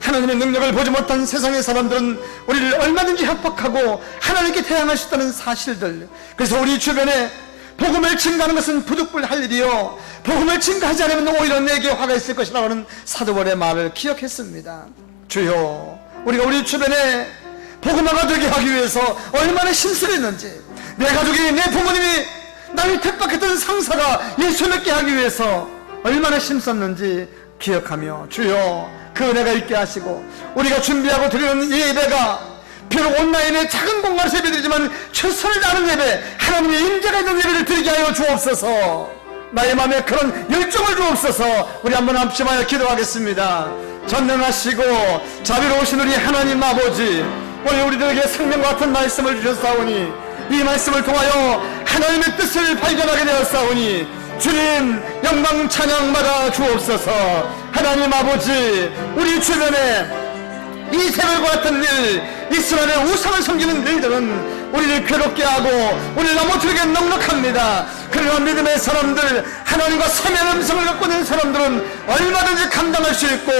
하나님의 능력을 보지 못한 세상의 사람들은 우리를 얼마든지 협박하고 하나님께 대항할 수 있다는 사실들, 그래서 우리 주변에 복음을 증가하는 것은 부득불할 일이요 복음을 증가하지 않으면 오히려 내게 화가 있을 것이라고 하는 사도벌의 말을 기억했습니다. 주여, 우리가 우리 주변에 복음화가 되게 하기 위해서 얼마나 힘쓰고 있는지, 내 가족이, 내 부모님이, 나를 택박했던 상사가 예수 믿게 하기 위해서 얼마나 힘썼는지 기억하며 주여 그 은혜가 있게 하시고 우리가 준비하고 드리는 이 예배가 비록 온라인의 작은 공간에서 예배드리지만 최선을 다하는 예배, 하나님의 임재가 있는 예배를 드리게 하여 주옵소서. 나의 마음에 그런 열정을 주옵소서. 우리 한번 합심하여 기도하겠습니다. 전능하시고 자비로우신 우리 하나님 아버지, 오늘 우리들에게 생명 같은 말씀을 주셨사오니 이 말씀을 통하여 하나님의 뜻을 발견하게 되었사오니 주님 영광 찬양 받아 주옵소서. 하나님 아버지, 우리 주변에 이세벨과 같은 일, 이스라엘의 우상을 섬기는 일들은 우리를 괴롭게 하고 우리를 넘어뜨리게 넉넉합니다. 그러나 믿음의 사람들, 하나님과 세미한 음성을 갖고 있는 사람들은 얼마든지 감당할 수 있고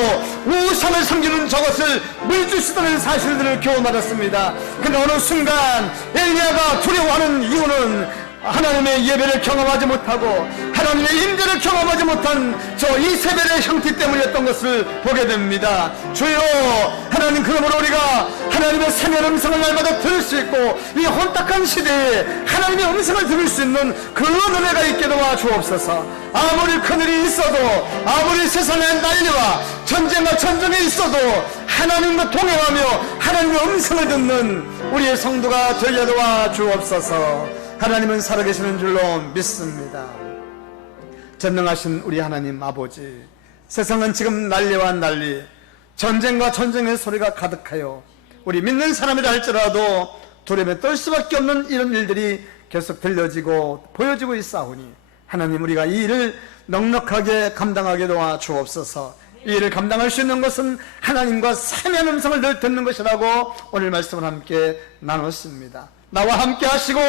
우상을 섬기는 저것을 물줄 수 있다는 사실들을 교훈받았습니다. 그러나 어느 순간 엘리야가 두려워하는 이유는 하나님의 예배를 경험하지 못하고 하나님의 임재를 경험하지 못한 저 이세벨의 형태 때문이었던 것을 보게 됩니다. 주여, 하나님, 그러므로 우리가 하나님의 세미한 음성을 날마다 들을 수 있고 이 혼탁한 시대에 하나님의 음성을 들을 수 있는 그런 은혜가 있게 도와 주옵소서. 아무리 큰일이 있어도, 아무리 세상의 난리와 전쟁과 전쟁이 있어도 하나님과 동행하며 하나님의 음성을 듣는 우리의 성도가 되게 도와 주옵소서. 하나님은 살아계시는 줄로 믿습니다. 전능하신 우리 하나님 아버지, 세상은 지금 난리와 난리, 전쟁과 전쟁의 소리가 가득하여 우리 믿는 사람이라 할지라도 두려움에 떨 수밖에 없는 이런 일들이 계속 들려지고 보여지고 있사오니 하나님, 우리가 이 일을 넉넉하게 감당하게 도와 주옵소서. 이 일을 감당할 수 있는 것은 하나님과 세미한 음성을 늘 듣는 것이라고 오늘 말씀을 함께 나눴습니다. 나와 함께 하시고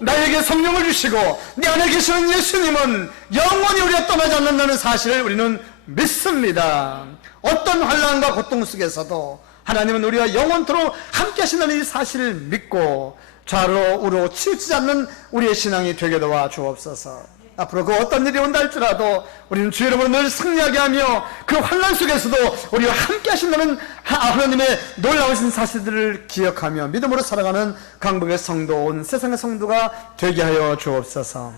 나에게 성령을 주시고 내 안에 계시는 예수님은 영원히 우리가 떠나지 않는다는 사실을 우리는 믿습니다. 어떤 환난과 고통 속에서도 하나님은 우리와 영원토록 함께 하신다는 이 사실을 믿고 좌로 우로 치우치지 않는 우리의 신앙이 되게 도와 주옵소서. 앞으로 그 어떤 일이 온다 할지라도 우리는 주의 이름으로 늘 승리하게 하며 그 환난 속에서도 우리와 함께 하신다는 하나님의 놀라우신 사실들을 기억하며 믿음으로 살아가는 강복의 성도, 온 세상의 성도가 되게 하여 주옵소서.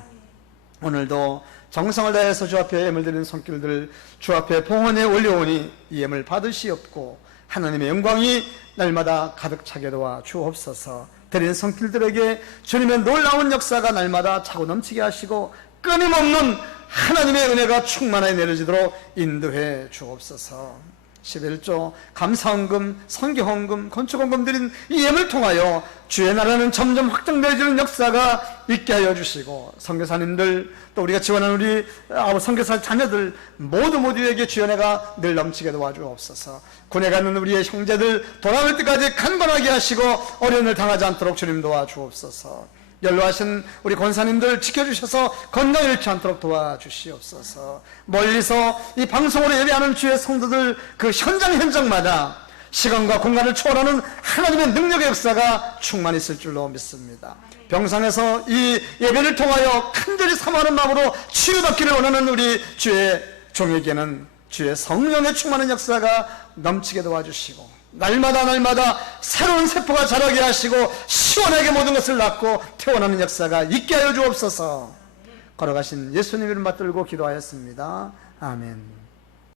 오늘도 정성을 다해서 주 앞에 예물 드리는 손길들 주 앞에 봉헌에 올려오니 이 예물 받으시옵고 하나님의 영광이 날마다 가득 차게 도와 주옵소서. 드리는 손길들에게 주님의 놀라운 역사가 날마다 차고 넘치게 하시고 끊임없는 하나님의 은혜가 충만하게 내려지도록 인도해 주옵소서. 11조 감사헌금, 선교헌금, 건축헌금 드린 이 예물을 통하여 주의 나라는 점점 확장되어지는 역사가 있게 하여 주시고, 선교사님들 또 우리가 지원하는 우리 선교사 자녀들 모두에게 주의 은혜가 늘 넘치게 도와주옵소서. 군에 가는 우리의 형제들 돌아올 때까지 강건하게 하시고 어려움을 당하지 않도록 주님 도와주옵소서. 연로하신 우리 권사님들 지켜주셔서 건강 잃지 않도록 도와주시옵소서. 멀리서 이 방송으로 예배하는 주의 성도들 그 현장마다 시간과 공간을 초월하는 하나님의 능력의 역사가 충만히 있을 줄로 믿습니다. 병상에서 이 예배를 통하여 간절히 사모하는 마음으로 치유받기를 원하는 우리 주의 종에게는 주의 성령의 충만한 역사가 넘치게 도와주시고, 날마다 새로운 세포가 자라게 하시고 시원하게 모든 것을 낳고 태어나는 역사가 있게 하여 주옵소서. 걸어가신 예수님 이름 받들고 기도하였습니다. 아멘.